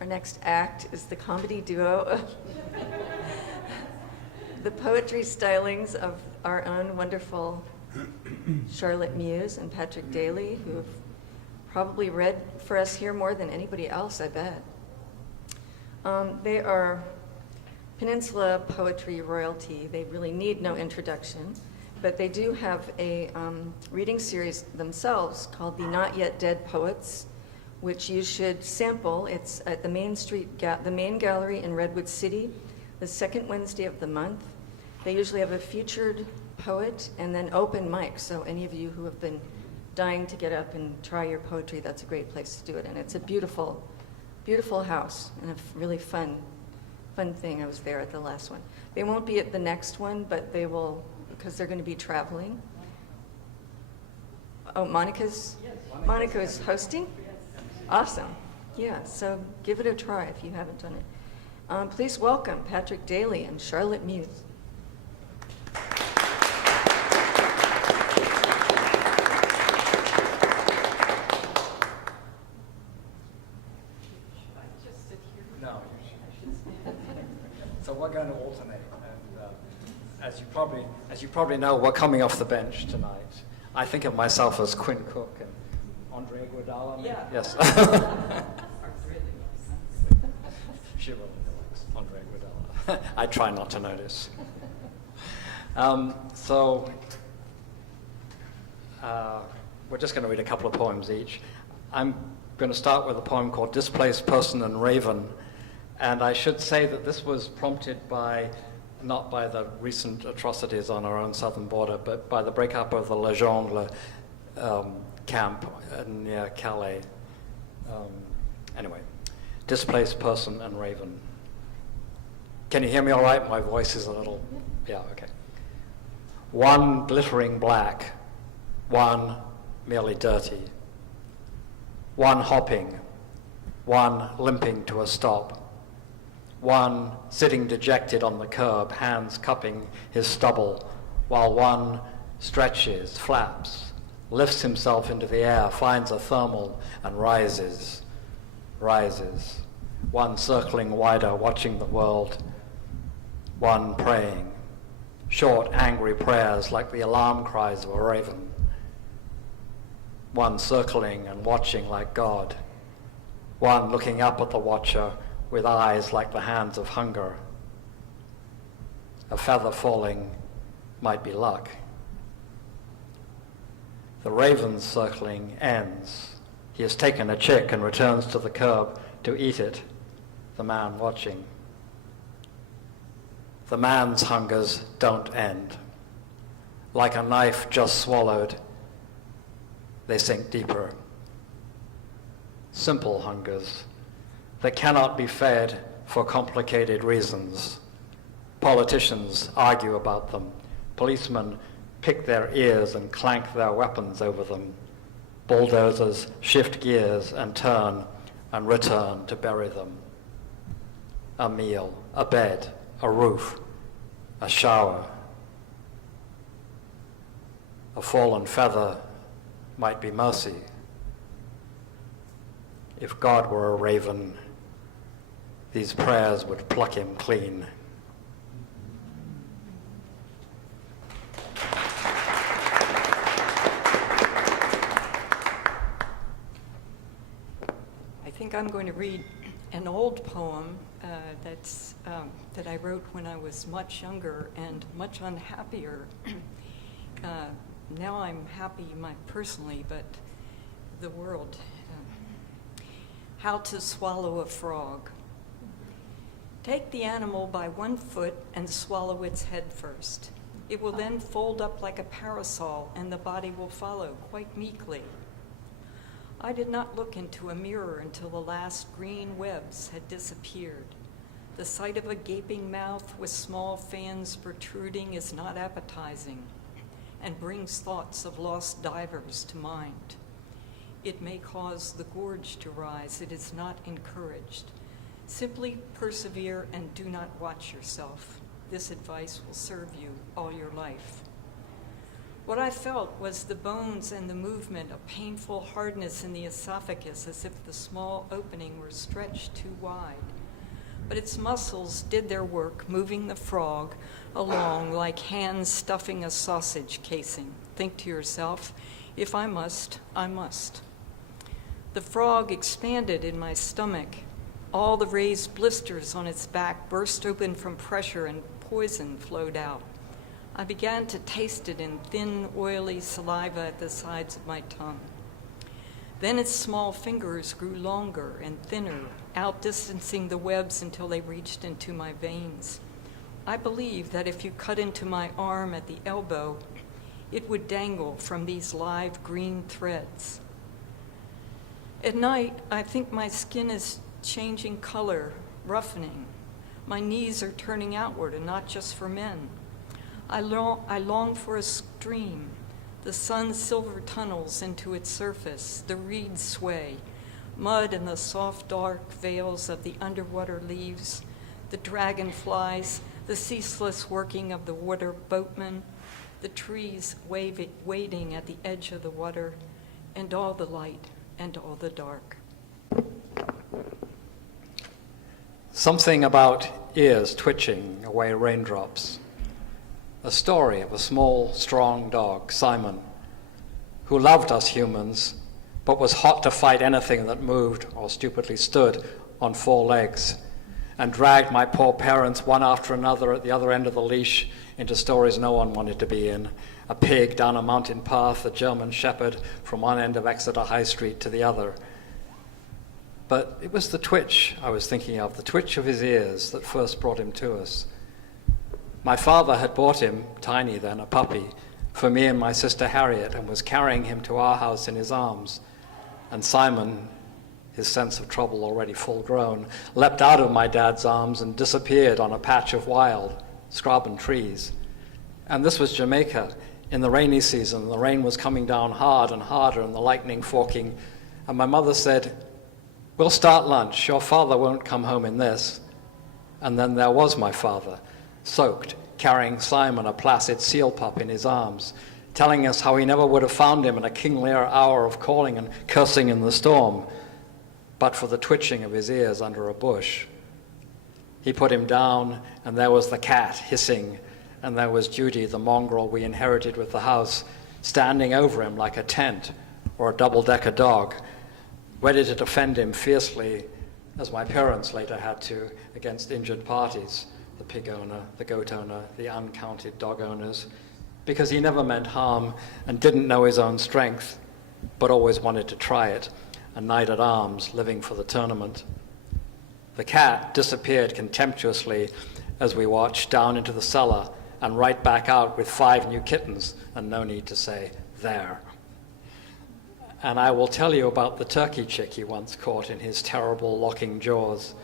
Our next act is the comedy duo of the poetry stylings of our own wonderful Charlotte Muse and Patrick Daly, who have probably read for us here more than anybody else, I bet. They are Peninsula poetry royalty. They really need no introduction, but they do have a reading series themselves called The Not Yet Dead Poets, which you should sample. It's at the the main gallery in Redwood City, the second Wednesday of the month. They usually have a featured poet and then open mic, so any of you who have been dying to get up and try your poetry, that's a great place to do it. And it's a beautiful, beautiful house and a really fun thing. I was there at the last one. They won't be at the next one, but they will, because they're going to be traveling. Oh, Monica is hosting? Awesome. Yeah, so give it a try if you haven't done it. Please welcome Patrick Daly and Charlotte Muse. No, so we're going to alternate, and as you probably know, we're coming off the bench tonight. I think of myself as Quinn Cook and Andre Iguodala. Yeah. Yes. She really likes Andre Iguodala. I try not to notice. We're just going to read a couple of poems each. I'm going to start with a poem called Displaced Person and Raven. And I should say that this was prompted not by the recent atrocities on our own southern border, but by the breakup of the Le Jongle camp near Calais. Anyway, Displaced Person and Raven. Can you hear me all right? My voice is a little, yeah, okay. One glittering black, one merely dirty. One hopping, one limping to a stop. One sitting dejected on the curb, hands cupping his stubble, while one stretches, flaps, lifts himself into the air, finds a thermal, and rises. One circling wider, watching the world. One praying, short, angry prayers like the alarm cries of a raven. One circling and watching like God. One looking up at the watcher with eyes like the hands of hunger. A feather falling might be luck. The raven's circling ends. He has taken a chick and returns to the curb to eat it, the man watching. The man's hungers don't end. Like a knife just swallowed, they sink deeper. Simple hungers that cannot be fed for complicated reasons. Politicians argue about them. Policemen pick their ears and clank their weapons over them. Bulldozers shift gears and turn and return to bury them. A meal, a bed, a roof, a shower. A fallen feather might be mercy. If God were a raven, these prayers would pluck him clean. I think I'm going to read an old poem that I wrote when I was much younger and much unhappier. Now I'm happy personally, but the world. How to swallow a frog. Take the animal by one foot and swallow its head first. It will then fold up like a parasol and the body will follow quite meekly. I did not look into a mirror until the last green webs had disappeared. The sight of a gaping mouth with small fans protruding is not appetizing and brings thoughts of lost divers to mind. It may cause the gorge to rise. It is not encouraged. Simply persevere and do not watch yourself. This advice will serve you all your life. What I felt was the bones and the movement, a painful hardness in the esophagus, as if the small opening were stretched too wide. But its muscles did their work, moving the frog along like hands stuffing a sausage casing. Think to yourself, if I must, I must. The frog expanded in my stomach. All the raised blisters on its back burst open from pressure and poison flowed out. I began to taste it in thin, oily saliva at the sides of my tongue. Then its small fingers grew longer and thinner, outdistancing the webs until they reached into my veins. I believe that if you cut into my arm at the elbow, it would dangle from these live green threads. At night, I think my skin is changing color, roughening. My knees are turning outward, and not just for men. I long for a stream. The sun silver tunnels into its surface, the reeds sway, mud and the soft dark veils of the underwater leaves, the dragonflies, the ceaseless working of the water boatmen, the trees waiting at the edge of the water, and all the light and all the dark. Something about ears twitching away raindrops. A story of a small, strong dog, Simon, who loved us humans, but was hot to fight anything that moved or stupidly stood on four legs, and dragged my poor parents one after another at the other end of the leash into stories no one wanted to be in. A pig down a mountain path, a German shepherd from one end of Exeter High Street to the other. But it was the twitch I was thinking of, the twitch of his ears that first brought him to us. My father had bought him, tiny then, a puppy, for me and my sister Harriet, and was carrying him to our house in his arms. And Simon, his sense of trouble already full grown, leapt out of my dad's arms and disappeared on a patch of wild scrub and trees. And this was Jamaica in the rainy season. The rain was coming down hard and harder and the lightning forking. And my mother said, "We'll start lunch. Your father won't come home in this." And then there was my father, soaked, carrying Simon, a placid seal pup, in his arms, telling us how he never would have found him in a kinglier hour of calling and cursing in the storm, but for the twitching of his ears under a bush. He put him down, and there was the cat hissing, and there was Judy, the mongrel we inherited with the house, standing over him like a tent or a double-decker dog, ready to defend him fiercely, as my parents later had to, against injured parties, the pig owner, the goat owner, the uncounted dog owners, because he never meant harm and didn't know his own strength, but always wanted to try it, a knight at arms living for the tournament. The cat disappeared contemptuously as we watched down into the cellar and right back out with 5 new kittens, and no need to say, there. And I will tell you about the turkey chick he once caught in his terrible locking jaws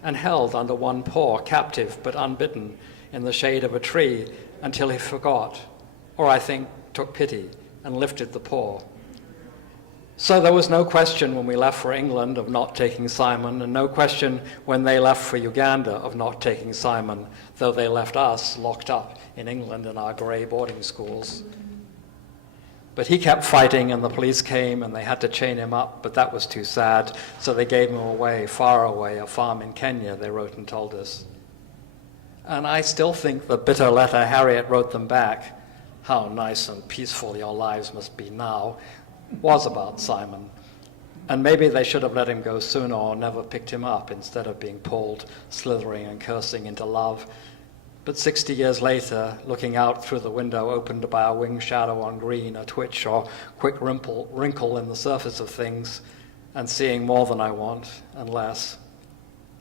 and held under one paw, captive but unbitten, in the shade of a tree until he forgot, or I think took pity, and lifted the paw. So there was no question when we left for England of not taking Simon, and no question when they left for Uganda of not taking Simon, though they left us locked up in England in our grey boarding schools. But he kept fighting, and the police came, and they had to chain him up, but that was too sad, so they gave him away, far away, a farm in Kenya, they wrote and told us. And I still think the bitter letter Harriet wrote them back, "How nice and peaceful your lives must be now," was about Simon. And maybe they should have let him go sooner or never picked him up instead of being pulled, slithering and cursing into love. But 60 years later, looking out through the window opened by a wing shadow on green, a twitch or quick wrinkle in the surface of things, and seeing more than I want and less,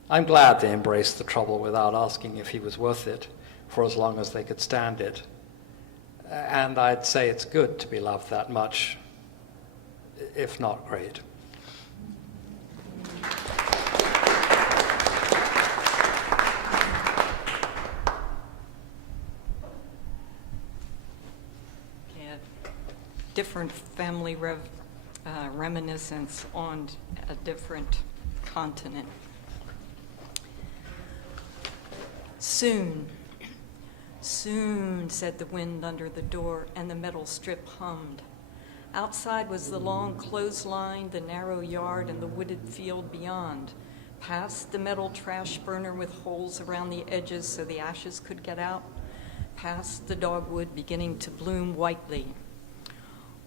I'm glad they embraced the trouble without asking if he was worth it, for as long as they could stand it. And I'd say it's good to be loved that much, if not great. Different family reminiscence on a different continent. Soon Soon, said the wind under the door, and the metal strip hummed. Outside was the long clothesline, the narrow yard, and the wooded field beyond. Past the metal trash burner with holes around the edges so the ashes could get out. Past the dogwood beginning to bloom whitely.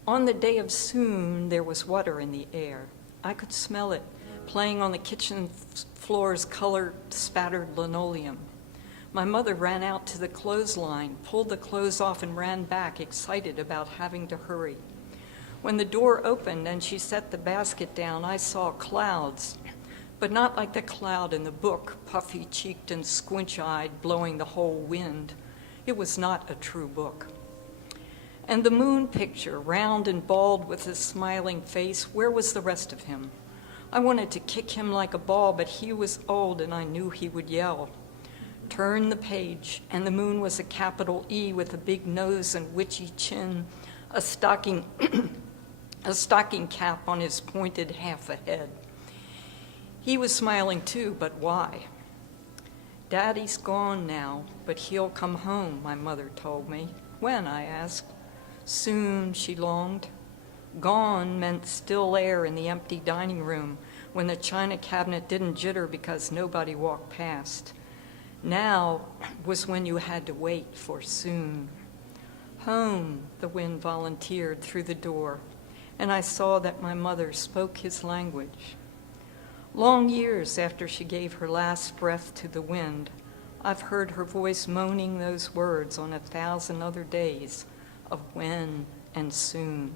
On the day of soon, there was water in the air. I could smell it, playing on the kitchen floor's colored, spattered linoleum. My mother ran out to the clothesline, pulled the clothes off, and ran back, excited about having to hurry. When the door opened and she set the basket down, I saw clouds, but not like the cloud in the book, puffy-cheeked and squinch-eyed, blowing the whole wind. It was not a true book. And the moon picture, round and bald with a smiling face, where was the rest of him? I wanted to kick him like a ball, but he was old and I knew he would yell. Turn the page, and the moon was a capital E with a big nose and witchy chin, a stocking cap on his pointed half a head. He was smiling too, but why? Daddy's gone now, but he'll come home, my mother told me. When? I asked. Soon, she longed. Gone meant still air in the empty dining room when the china cabinet didn't jitter because nobody walked past. Now was when you had to wait for soon. Home, the wind volunteered through the door, and I saw that my mother spoke his language. Long years after she gave her last breath to the wind, I've heard her voice moaning those words on 1,000 other days of when and soon.